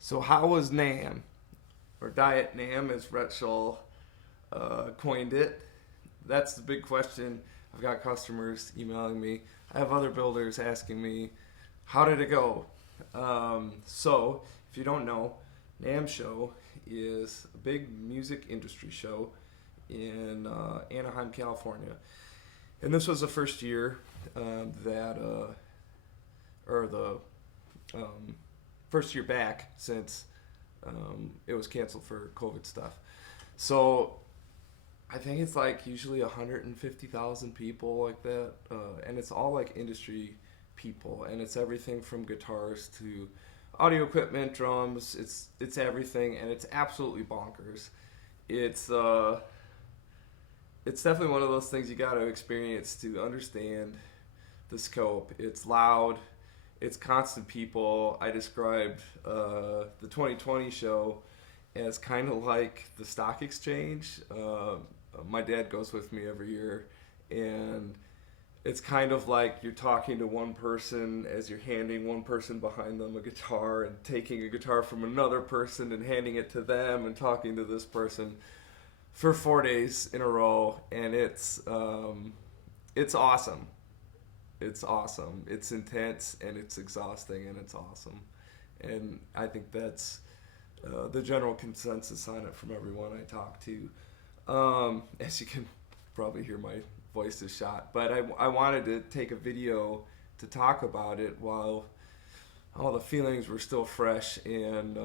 So how was NAMM, or Diet NAMM as Rachel coined it? That's the big question. I've got customers emailing me. I have other builders asking me, how did it go? So, if you don't know, NAMM show is a big music industry show in Anaheim, California. And this was the first year or the first year back since it was canceled for COVID stuff. So I think it's like usually 150,000 people like that, and it's all like industry people, and it's everything from guitars to audio equipment, drums. It's everything, and it's absolutely bonkers. It's uh, it's definitely one of those things you got to experience to understand the scope. It's loud. It's constant people. I described the 2020 show as kind of like the stock exchange. My dad goes with me every year, and it's kind of like you're talking to one person as you're handing one person behind them a guitar and taking a guitar from another person and handing it to them and talking to this person for 4 days in a row, and it's awesome. It's awesome. It's intense and it's exhausting and it's awesome, and I think that's the general consensus on it from everyone I talk to. As you can probably hear, my voice is shot, but I wanted to take a video to talk about it while all the feelings were still fresh and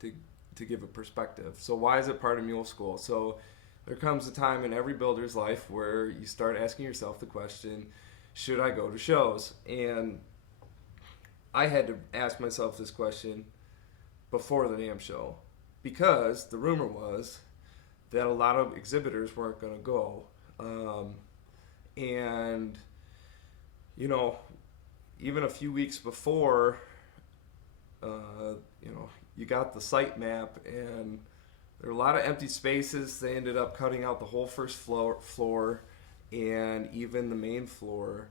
to to give a perspective. So why is it part of Mule School? So there comes a time in every builder's life where you start asking yourself the question, should I go to shows? And I had to ask myself this question before the NAMM show because the rumor was that a lot of exhibitors weren't going to go. And, you know, even a few weeks before, you got the site map and there were a lot of empty spaces. They ended up cutting out the whole first floor and even the main floor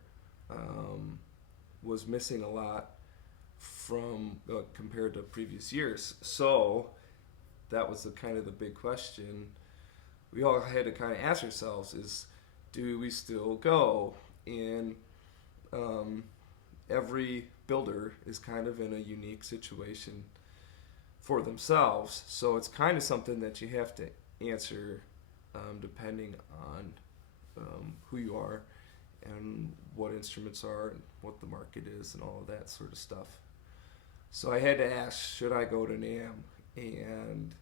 was missing a lot from compared to previous years. So that was kind of the big question we all had to kind of ask ourselves is, do we still go? And every builder is kind of in a unique situation for themselves. So it's kind of something that you have to answer depending on who you are and what instruments are and what the market is and all of that sort of stuff. So I had to ask, should I go to NAMM? And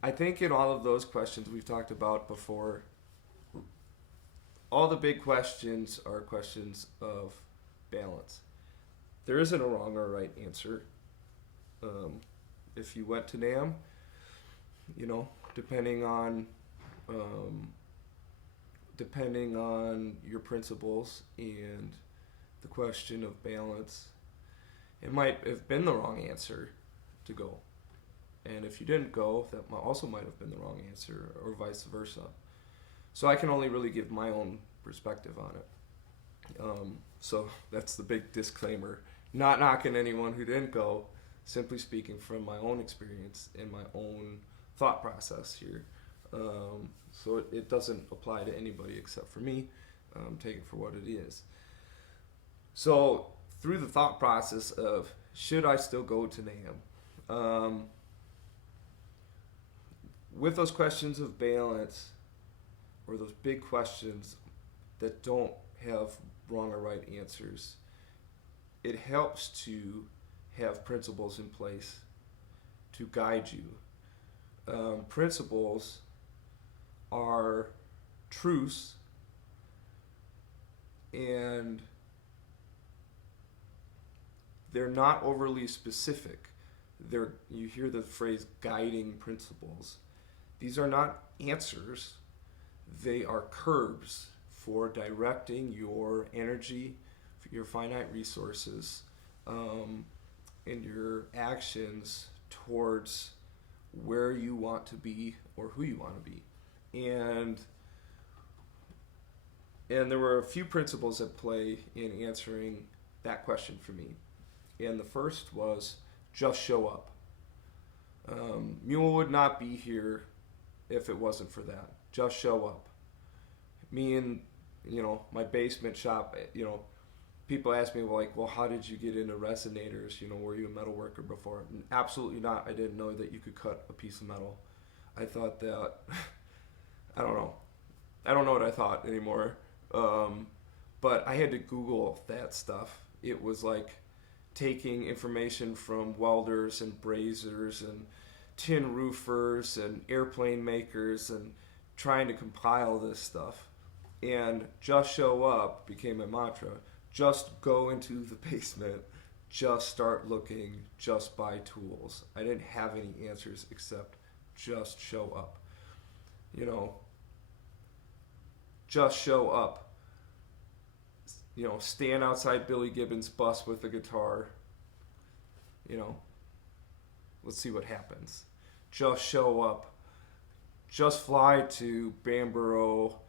I think in all of those questions we've talked about before, all the big questions are questions of balance. There isn't a wrong or right answer. If you went to NAMM, depending on your principles and the question of balance, it might have been the wrong answer to go. And if you didn't go, that also might have been the wrong answer, or vice versa. So I can only really give my own perspective on it. So that's the big disclaimer. Not knocking anyone who didn't go, simply speaking from my own experience and my own thought process here. So it doesn't apply to anybody except for me. Take it for what it is. So through the thought process of, should I still go to NAMM? With those questions of balance, or those big questions that don't have wrong or right answers, it helps to have principles in place to guide you. Principles are truths, and they're not overly specific. You hear the phrase guiding principles. These are not answers. They are curbs for directing your energy, your finite resources, and your actions towards where you want to be or who you want to be. And there were a few principles at play in answering that question for me. And the first was just show up. Mule would not be here if it wasn't for that. Just show up. Me and, my basement shop, people ask me, well, how did you get into resonators? Were you a metal worker before? Absolutely not. I didn't know that you could cut a piece of metal. I thought that, I don't know. I don't know what I thought anymore. But I had to Google that stuff. It was like taking information from welders and brazers and tin roofers and airplane makers and trying to compile this stuff. And just show up became a mantra. Just go into the basement, just start looking, just buy tools. I didn't have any answers except just show up. Just show up. Stand outside Billy Gibbons' bus with a guitar. Let's see what happens. Just show up. Just fly to Bamborough,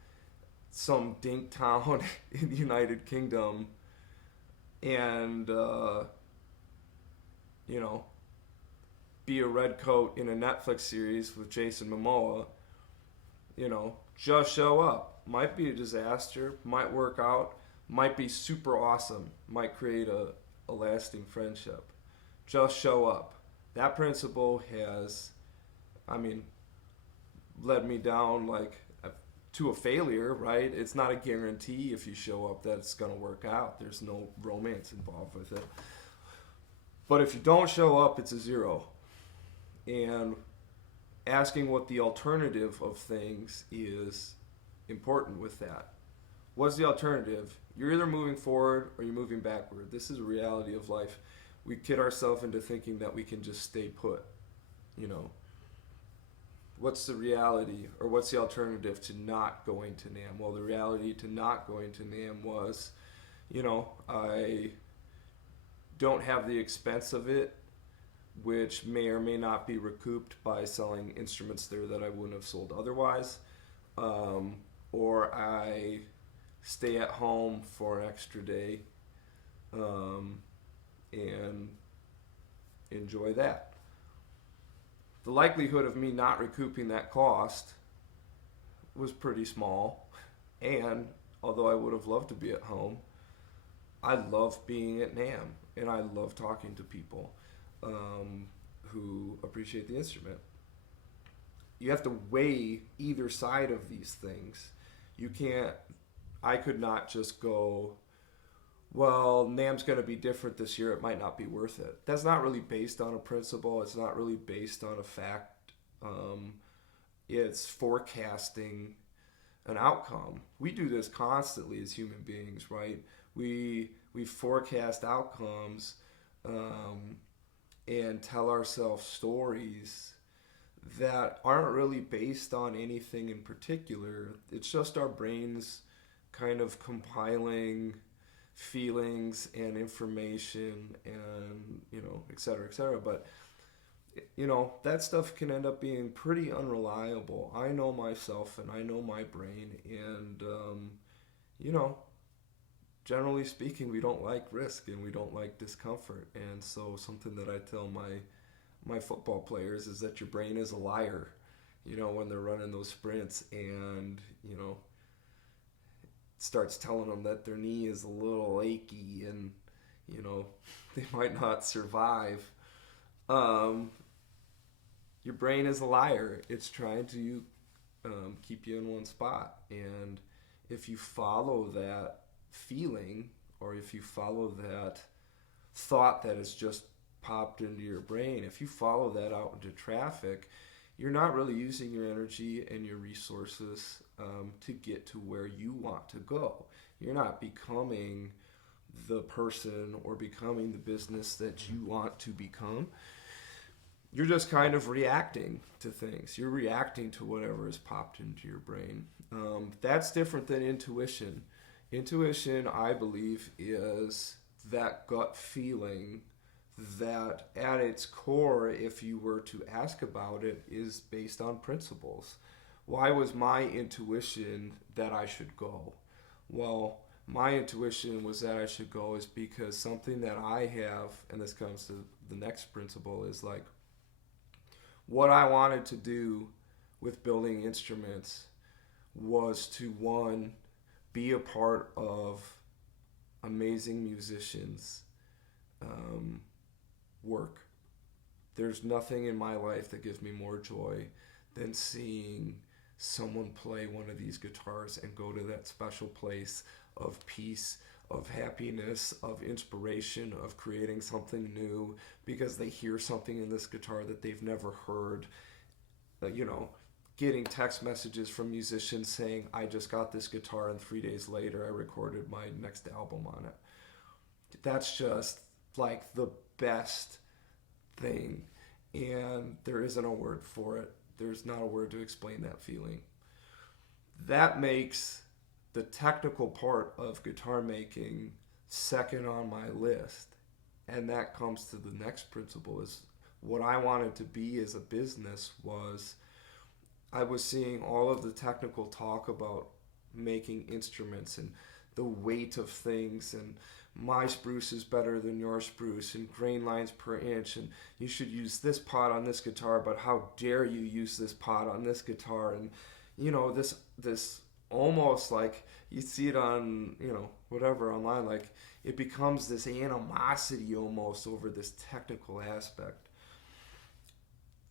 some dink town in the United Kingdom, and be a redcoat in a Netflix series with Jason Momoa. Just show up. Might be a disaster, might work out, might be super awesome, might create a lasting friendship. Just show up. That principle has, led me down to a failure, right? It's not a guarantee if you show up that it's going to work out. There's no romance involved with it. But if you don't show up, it's a zero. And asking what the alternative of things is important with that. What's the alternative? You're either moving forward or you're moving backward. This is a reality of life. We kid ourselves into thinking that we can just stay put. What's the reality, or what's the alternative to not going to NAMM? Well, the reality to not going to NAMM was, I don't have the expense of it, which may or may not be recouped by selling instruments there that I wouldn't have sold otherwise. Or I stay at home for an extra day and enjoy that. The likelihood of me not recouping that cost was pretty small, and although I would have loved to be at home, I love being at NAMM, and I love talking to people who appreciate the instrument. You have to weigh either side of these things. I could not just go, well, NAMM's going to be different this year, it might not be worth it. That's not really based on a principle. It's not really based on a fact. It's forecasting an outcome. We do this constantly as human beings, right? We forecast outcomes and tell ourselves stories that aren't really based on anything in particular. It's just our brains kind of compiling feelings and information and et cetera, but that stuff can end up being pretty unreliable. I know myself and I know my brain, and generally speaking, we don't like risk and we don't like discomfort. And so something that I tell my football players is that your brain is a liar, when they're running those sprints, and starts telling them that their knee is a little achy and they might not survive. Your brain is a liar. It's trying to keep you in one spot, and if you follow that feeling, or if you follow that thought that has just popped into your brain, if you follow that out into traffic, you're not really using your energy and your resources to get to where you want to go. You're not becoming the person or becoming the business that you want to become. You're just kind of reacting to things. You're reacting to whatever has popped into your brain. That's different than intuition. Intuition, I believe, is that gut feeling that at its core, if you were to ask about it, is based on principles. Why was my intuition that I should go? Well, my intuition was that I should go is because something that I have, and this comes to the next principle, is like what I wanted to do with building instruments was to, one, be a part of amazing musicians' work. There's nothing in my life that gives me more joy than seeing someone play one of these guitars and go to that special place of peace, of happiness, of inspiration, of creating something new because they hear something in this guitar that they've never heard. You know, getting text messages from musicians saying, I just got this guitar and 3 days later I recorded my next album on it. That's just like the best thing. And there isn't a word for it. There's not a word to explain that feeling. That makes the technical part of guitar making second on my list. And that comes to the next principle is what I wanted to be as a business was I was seeing all of the technical talk about making instruments and the weight of things and my spruce is better than your spruce and grain lines per inch and you should use this pot on this guitar, but how dare you use this pot on this guitar, and you know, this almost like you see it on, you know, whatever online, like it becomes this animosity almost over this technical aspect.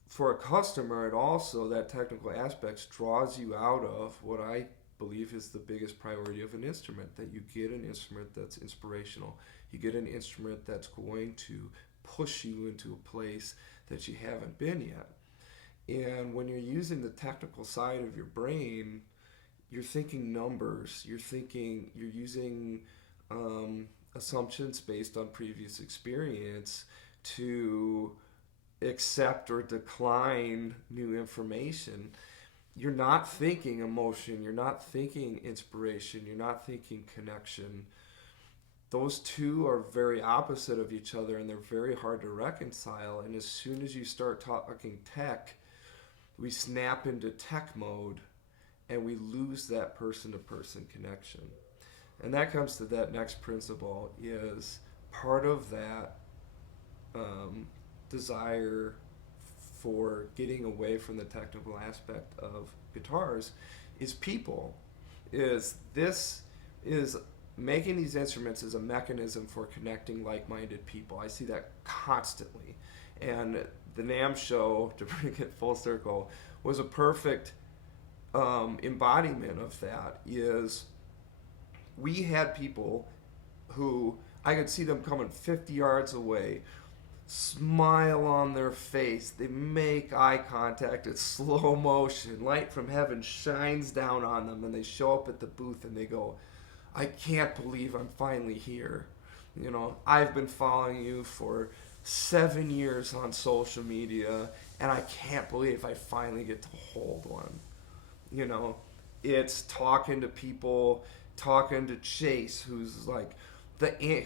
For a customer, it also, that technical aspect draws you out of what I believe is the biggest priority of an instrument, that you get an instrument that's inspirational. You get an instrument that's going to push you into a place that you haven't been yet. And when you're using the technical side of your brain, you're thinking numbers, you're using assumptions based on previous experience to accept or decline new information. You're not thinking emotion, you're not thinking inspiration, you're not thinking connection. Those two are very opposite of each other and they're very hard to reconcile. And as soon as you start talking tech, we snap into tech mode and we lose that person-to-person connection. And that comes to that next principle, is part of that desire for getting away from the technical aspect of guitars is people. Is making these instruments is a mechanism for connecting like-minded people. I see that constantly. And the NAMM show, to bring it full circle, was a perfect embodiment of that. Is we had people who I could see them coming 50 yards away, smile on their face, they make eye contact, it's slow motion, light from heaven shines down on them, and they show up at the booth and they go, I can't believe I'm finally here. You know, I've been following you for 7 years on social media and I can't believe I finally get to hold one. You know, it's talking to people, talking to Chase, who's like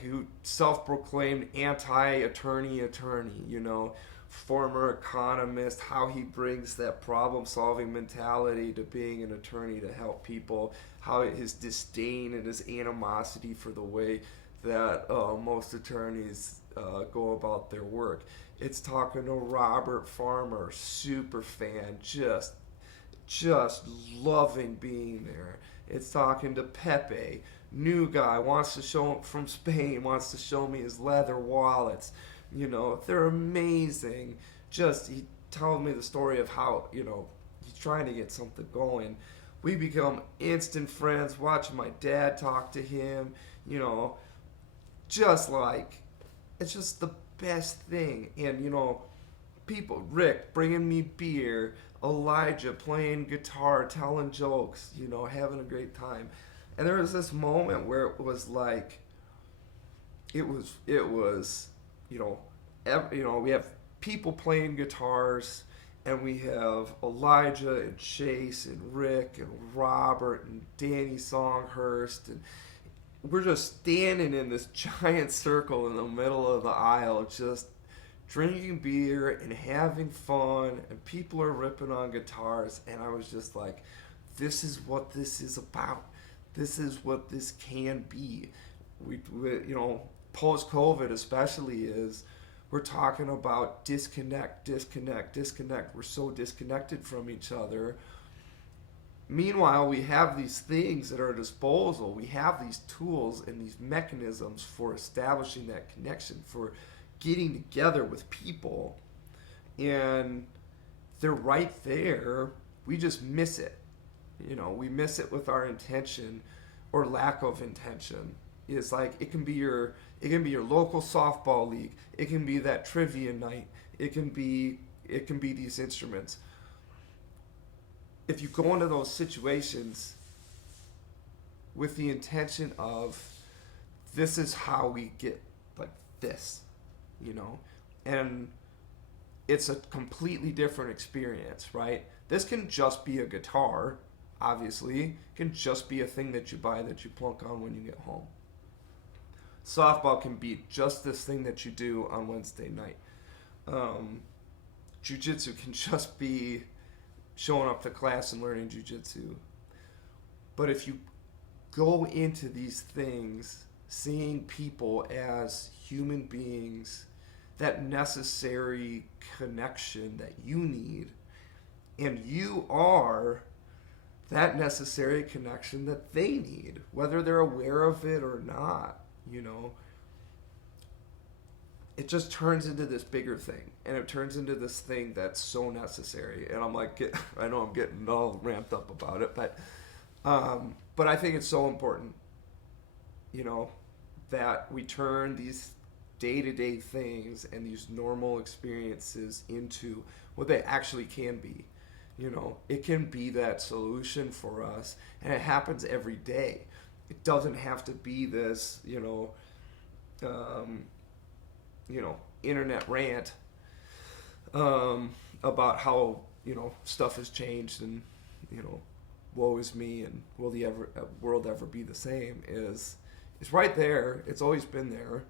who self-proclaimed anti-attorney, you know, former economist, how he brings that problem-solving mentality to being an attorney to help people, how his disdain and his animosity for the way that most attorneys go about their work. It's talking to Robert Farmer, super fan, just loving being there. It's talking to Pepe, new guy, wants to show from Spain, wants to show me his leather wallets. You know, they're amazing. Just, he told me the story of how, you know, he's trying to get something going. We become instant friends, watching my dad talk to him, you know, just like, it's just the best thing. And, you know, people, Rick bringing me beer, Elijah playing guitar, telling jokes, you know, having a great time. And there was this moment where it was like, it was, you know, we have people playing guitars, and we have Elijah and Chase and Rick and Robert and Danny Songhurst, and we're just standing in this giant circle in the middle of the aisle, just drinking beer and having fun, and people are ripping on guitars, and I was just like, this is what this is about. this is what this can be. We post COVID especially is we're talking about disconnect. We're so disconnected from each other. Meanwhile, we have these things at our disposal. We have these tools and these mechanisms for establishing that connection, for getting together with people. And they're right there. We just miss it. We miss it with our intention or lack of intention. It's like it can be your local softball league. It can be that trivia night. It can be these instruments. If you go into those situations with the intention of this is how we get like this, and it's a completely different experience, right? This can just be a guitar, obviously. It can just be a thing that you buy that you plunk on when you get home. Softball can be just this thing that you do on Wednesday night. Jiu-jitsu can just be showing up to class and learning jiu-jitsu. But if you go into these things seeing people as human beings, that necessary connection that you need, and you are that necessary connection that they need, whether they're aware of it or not, it just turns into this bigger thing, and it turns into this thing that's so necessary. And I'm like, I know I'm getting all ramped up about it, but I think it's so important, that we turn these day-to-day things and these normal experiences into what they actually can be. It can be that solution for us, and it happens every day. It doesn't have to be this, internet rant about how stuff has changed and woe is me and will the world ever be the same. It's right there. It's always been there.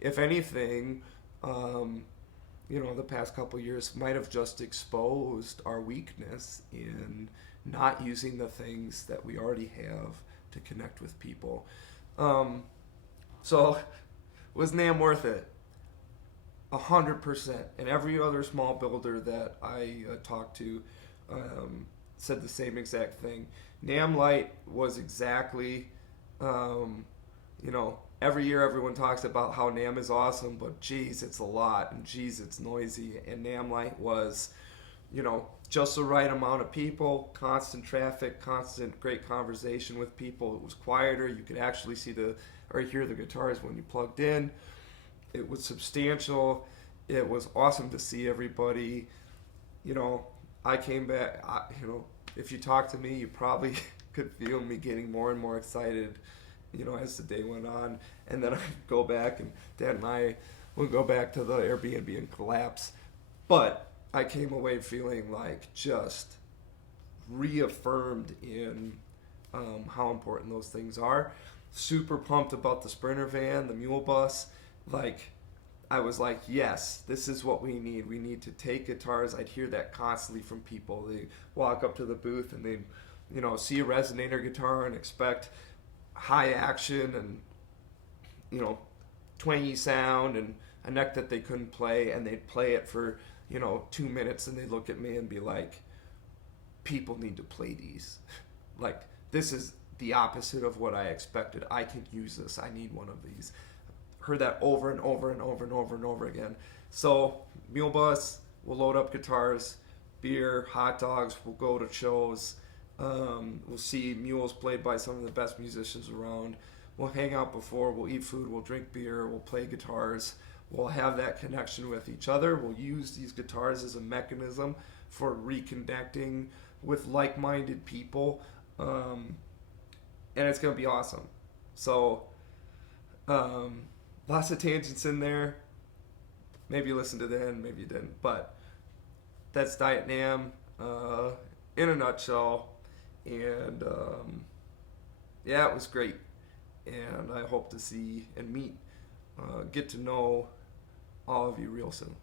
If anything, the past couple years might have just exposed our weakness in not using the things that we already have to connect with people. So was NAMM worth it? 100%. And every other small builder that I talked to said the same exact thing. NAMM Light was exactly, every year everyone talks about how NAMM is awesome, but geez, it's a lot, and geez, it's noisy. And NAMM Light was, just the right amount of people, constant traffic, constant great conversation with people. It was quieter. You could actually hear the guitars when you plugged in. It was substantial. It was awesome to see everybody. I came back, if you talk to me, you probably could feel me getting more and more excited, as the day went on. And then I'd go back, and Dad and I would go back to the Airbnb and collapse. But I came away feeling like just reaffirmed in how important those things are. Super pumped about the Sprinter van, the mule bus. I was like, yes, this is what we need. We need to take guitars. I'd hear that constantly from people. They walk up to the booth and they, see a resonator guitar and expect high action and, twangy sound and a neck that they couldn't play, and they'd play it for, 2 minutes, and they'd look at me and be like, people need to play these. This is the opposite of what I expected. I can use this. I need one of these. Heard that over and over and over and over and over again. So, mule bus, we'll load up guitars, beer, hot dogs, we'll go to shows. We'll see mules played by some of the best musicians around. We'll hang out before, we'll eat food, we'll drink beer, we'll play guitars. We'll have that connection with each other. We'll use these guitars as a mechanism for reconnecting with like-minded people. And it's going to be awesome. So, lots of tangents in there. Maybe you listened to the end, maybe you didn't. But that's Diet NAMM in a nutshell. And it was great. And I hope to see and meet, get to know all of you real soon.